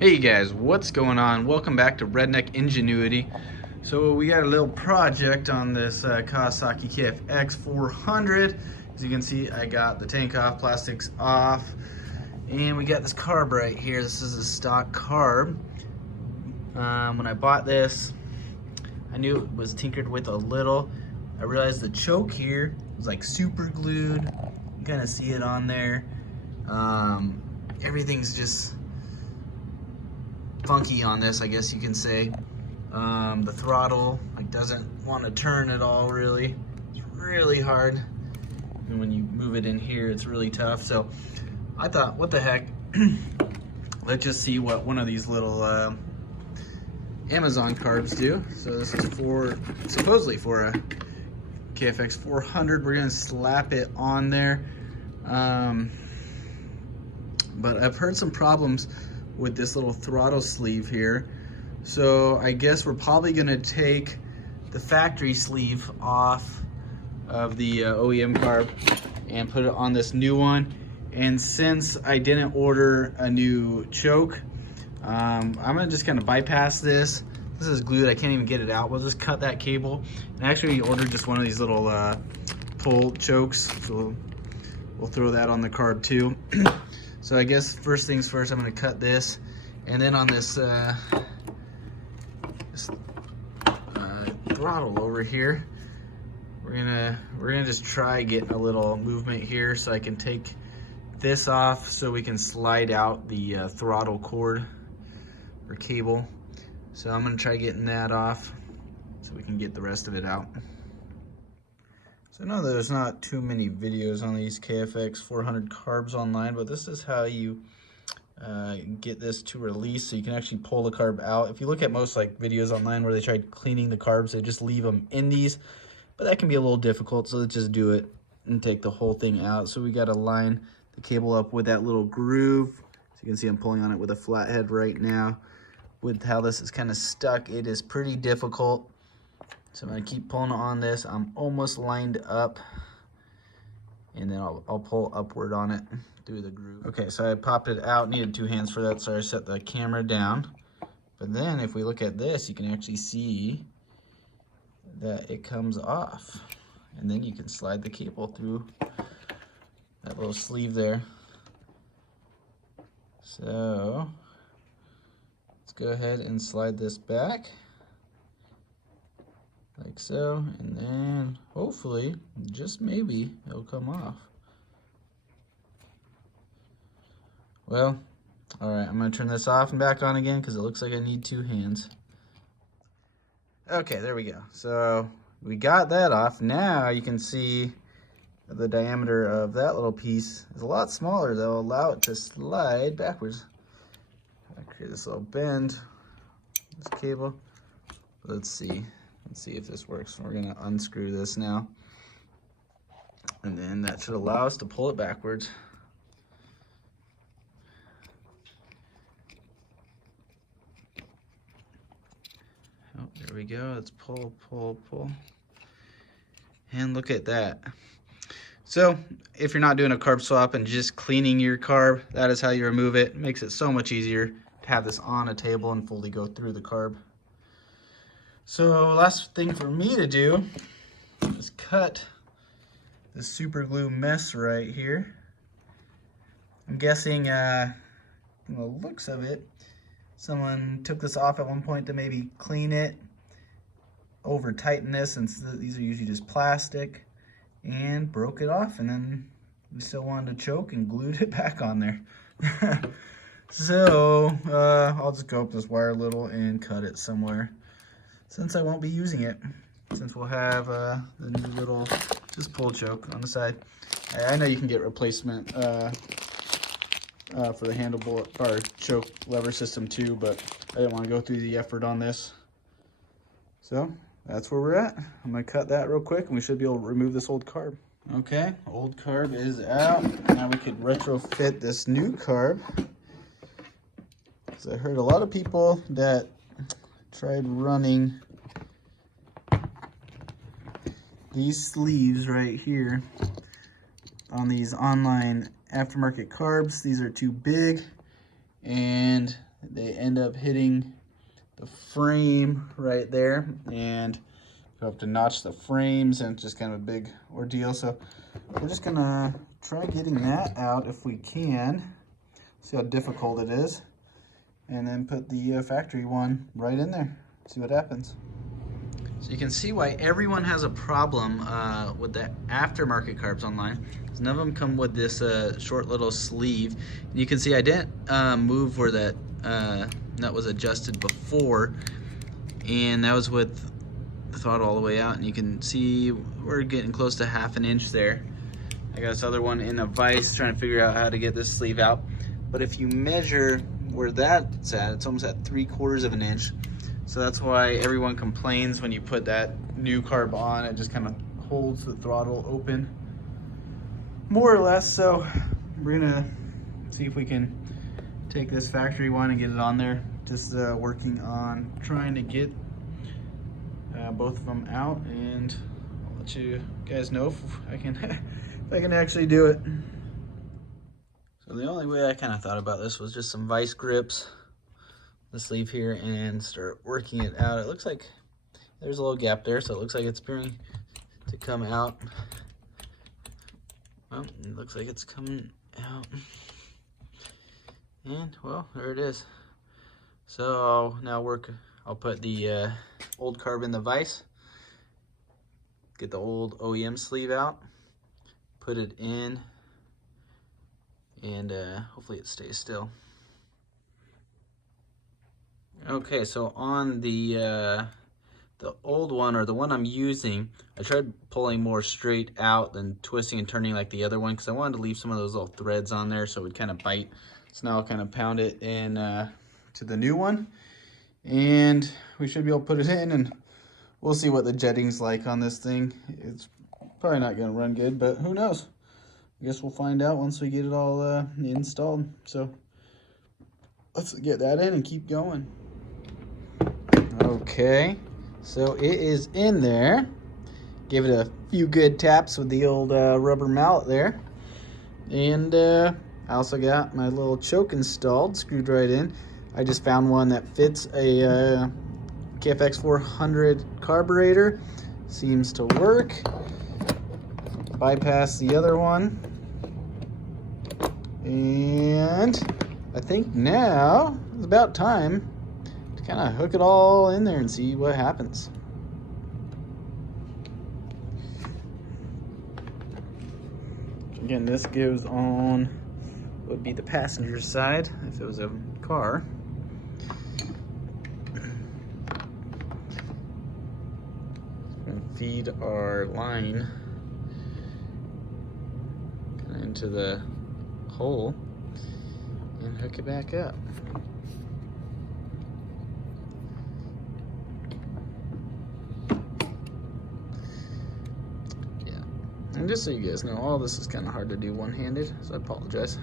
Hey guys, what's going on? Welcome back to Redneck Ingenuity. So we got a little project on this Kawasaki KFX 400. As you can see, I got the tank off, plastics off, and we got this carb right here. This is a stock carb. When I bought this, I knew it was tinkered with a little. I realized the choke here was like super glued. You kind of see it on there. Everything's just funky on this, I guess you can say. The throttle doesn't want to turn at all, really. It's really hard. And when you move it in here, it's really tough. So I thought, what the heck? Let's just see what one of these little Amazon carbs do. So this is supposedly for a KFX 400. We're gonna slap it on there. But I've heard some problems with this little throttle sleeve here. So I guess we're probably gonna take the factory sleeve off of the OEM carb and put it on this new one. And since I didn't order a new choke, I'm gonna just kind of bypass this. This is glued, I can't even get it out. We'll just cut that cable. And actually ordered just one of these little pull chokes. So we'll throw that on the carb too. So I guess first things first, I'm gonna cut this, and then on this, throttle over here, we're gonna just try getting a little movement here, so I can take this off, so we can slide out the throttle cord or cable. So I'm gonna try getting that off, so we can get the rest of it out. So I know there's not too many videos on these KFX 400 carbs online, but this is how you get this to release, so you can actually pull the carb out. If you look at most videos online where they tried cleaning the carbs, they just leave them in these, but that can be a little difficult, so let's just do it and take the whole thing out. So we got to line the cable up with that little groove. So you can see I'm pulling on it with a flathead right now. With how this is kind of stuck, it is pretty difficult. So I'm gonna keep pulling on this. I'm almost lined up, and then I'll pull upward on it through the groove. Okay, so I popped it out, needed 2 hands for that, so I set the camera down. But then if we look at this, you can actually see that it comes off. And then you can slide the cable through that little sleeve there. So let's go ahead and slide this back. Like so, and then hopefully, just maybe, it'll come off. Well, all right, I'm gonna turn this off and back on again because it looks like I need 2 hands. Okay, there we go. So we got that off. Now you can see the diameter of that little piece is a lot smaller. That'll allow it to slide backwards. I create this little bend, this cable. Let's see. Let's see if this works. We're gonna unscrew this now. And then that should allow us to pull it backwards. Oh, there we go. Let's pull, pull, pull. And look at that. So if you're not doing a carb swap and just cleaning your carb, that is how you remove it. It makes it so much easier to have this on a table and fully go through the carb. So last thing for me to do is cut the super glue mess right here. I'm guessing, from the looks of it, someone took this off at one point to maybe clean it, over tighten this, since these are usually just plastic, and broke it off, and then we still wanted to choke and glued it back on there. So I'll just go up this wire a little and cut it somewhere, since I won't be using it, since we'll have the new little just pull choke on the side. I know you can get replacement for the handle or choke lever system too, but I didn't want to go through the effort on this. So that's where we're at. I'm gonna cut that real quick and we should be able to remove this old carb. Okay, old carb is out. Now we could retrofit this new carb. So I heard a lot of people that tried running these sleeves right here on these online aftermarket carbs. These are too big and they end up hitting the frame right there, and you have to notch the frames, and it's just kind of a big ordeal. So we're just gonna try getting that out if we can, see how difficult it is, and then put the factory one right in there, see what happens. So you can see why everyone has a problem with the aftermarket carbs online. None of them come with this short little sleeve. And you can see I didn't move where that nut was adjusted before, and that was with the throttle all the way out, and you can see we're getting close to 1/2 inch there. I got this other one in a vise trying to figure out how to get this sleeve out. But if you measure where that's at, it's almost at 3/4 inch. So that's why everyone complains when you put that new carb on, it just kind of holds the throttle open, more or less. So we're gonna see if we can take this factory one and get it on there. Just working on trying to get both of them out, and I'll let you guys know if I can if I can actually do it. So the only way I kind of thought about this was just some vice grips, the sleeve here, and start working it out. It looks like there's a little gap there, so it looks like it's appearing to come out. Well, it looks like it's coming out, and well, there it is. So now I'll put the old carb in the vise, get the old OEM sleeve out, put it in, and hopefully it stays still. Okay, so on the old one, or the one I'm using, I tried pulling more straight out than twisting and turning like the other one, because I wanted to leave some of those little threads on there so it would kind of bite. So now I'll kind of pound it in to the new one, and we should be able to put it in, and we'll see what the jetting's like on this thing. It's probably not going to run good, but who knows? I guess we'll find out once we get it all installed. So let's get that in and keep going. Okay, so it is in there. Give it a few good taps with the old rubber mallet there. And I also got my little choke installed, screwed right in. I just found one that fits a KFX 400 carburetor. Seems to work. Bypass the other one. And I think now it's about time to kind of hook it all in there and see what happens. Again, this goes on, would be the passenger side if it was a car. Going to feed our line kind of into the hole and hook it back up. And just so you guys know, all this is kind of hard to do one-handed, so I apologize.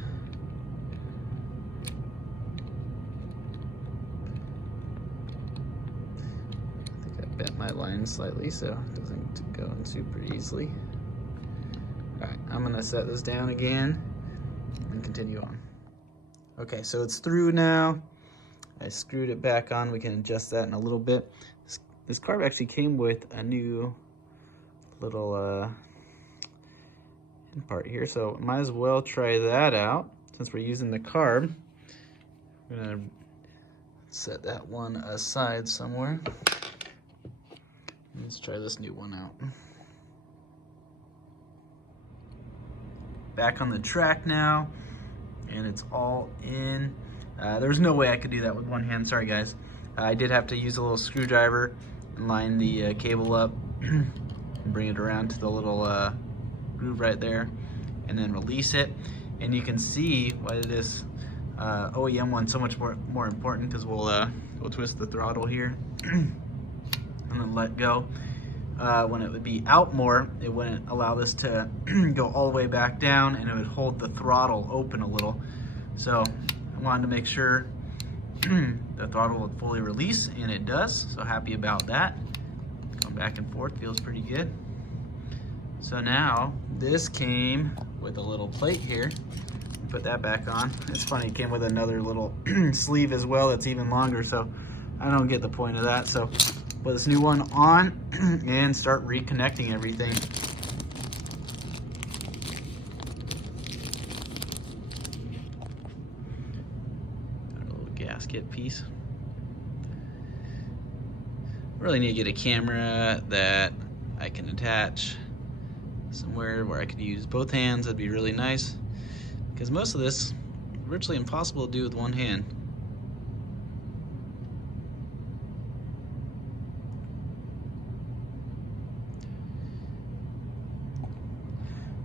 I think I bent my line slightly, so it doesn't go in super easily. Alright, I'm going to set this down again and continue on. Okay, so it's through now. I screwed it back on. We can adjust that in a little bit. This carb actually came with a new little part here, so might as well try that out since we're using the carb. I'm gonna set that one aside somewhere. Let's try this new one out. Back on the track now, and it's all in. There's no way I could do that with one hand, sorry guys. I did have to use a little screwdriver and line the cable up and bring it around to the little groove right there, and then release it. And you can see why this OEM one's so much more important, because we'll twist the throttle here and then let go. When it would be out more, it wouldn't allow this to go all the way back down, and it would hold the throttle open a little. So I wanted to make sure the throttle would fully release, and it does, so happy about that. Going back and forth feels pretty good. So now this came with a little plate here Put that back on. It's funny, it came with another little sleeve as well that's even longer, so I don't get the point of that. So put this new one on and start reconnecting everything. Got a little gasket piece. Really need to get a camera that I can attach somewhere where I could use both hands. That'd be really nice, because most of this is virtually impossible to do with one hand.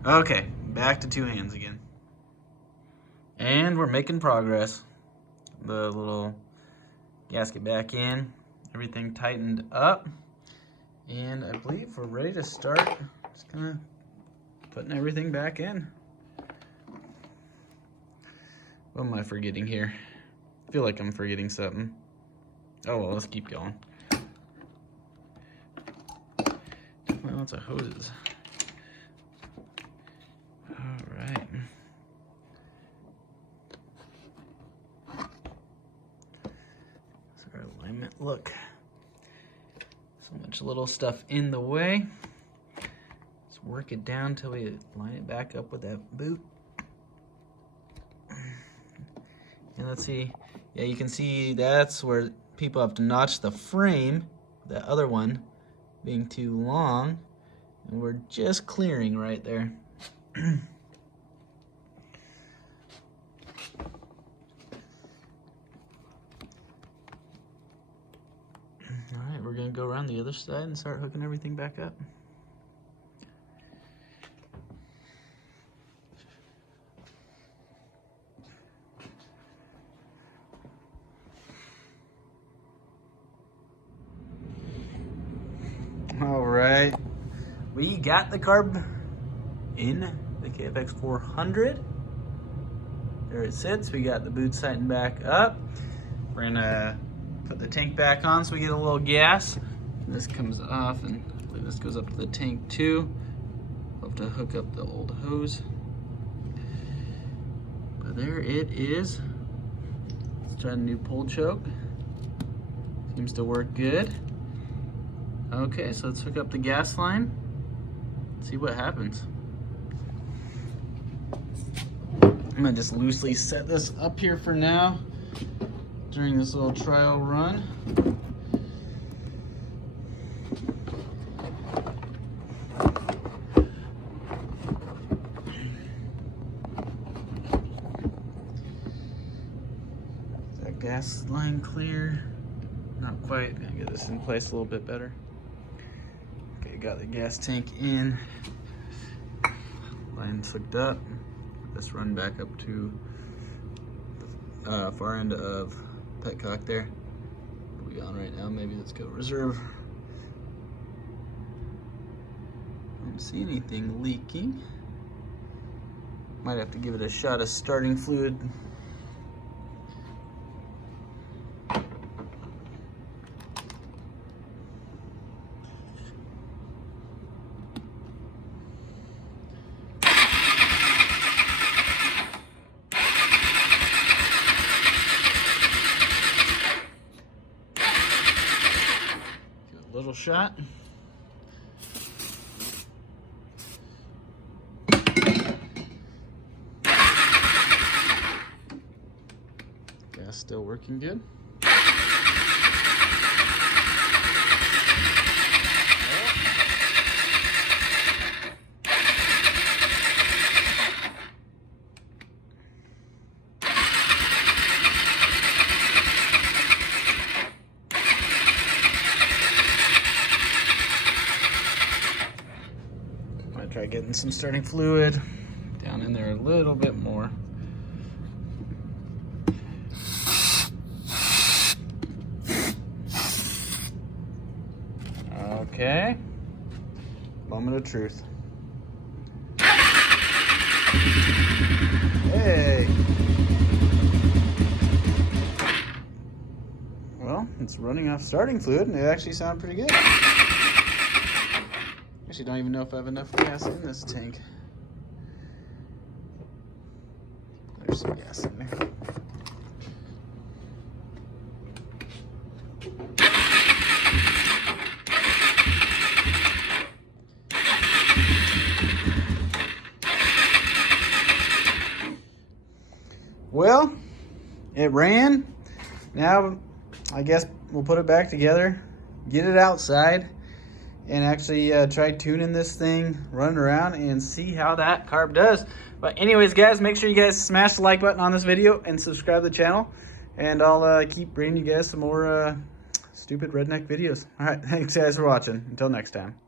Okay, back to two hands again. And we're making progress. The little gasket back in, everything tightened up, and I believe we're ready to start just kind of putting everything back in. What am I forgetting here? I feel like I'm forgetting something. Oh well, let's keep going. Definitely lots of hoses. Alright. So our alignment, look. So much little stuff in the way. Let's work it down till we line it back up with that boot. And let's see, yeah, you can see that's where people have to notch the frame, that other one being too long, and we're just clearing right there. Alright, we're gonna go around the other side and start hooking everything back up. Alright, we got the carb in the KFX 400. There it sits. We got the boot tightened back up. We're gonna put the tank back on so we get a little gas. This comes off, and I believe this goes up to the tank too. We'll have to hook up the old hose. But there it is. Let's try a new pull choke. Seems to work good. Okay, so let's hook up the gas line, see what happens. I'm gonna just loosely set this up here for now during this little trial run. Is that gas line clear? Not quite. Gonna get this in place a little bit better. Got the gas tank in, line's hooked up. Let's run back up to the far end of petcock there. What are we on right now? Maybe let's go reserve. Don't see anything leaking. Might have to give it a shot of starting fluid. Little shot. Gas still working good. Try getting some starting fluid down in there a little bit more. Okay, moment of truth. Hey! Well, it's running off starting fluid and it actually sounded pretty good. Actually, don't even know if I have enough gas in this tank. some gas in there. Well, it ran. Now, I guess we'll put it back together, get it outside, and actually try tuning this thing, run around, and see how that carb does. But anyways, guys, make sure you guys smash the like button on this video and subscribe to the channel. And I'll keep bringing you guys some more stupid redneck videos. All right, thanks guys for watching. Until next time.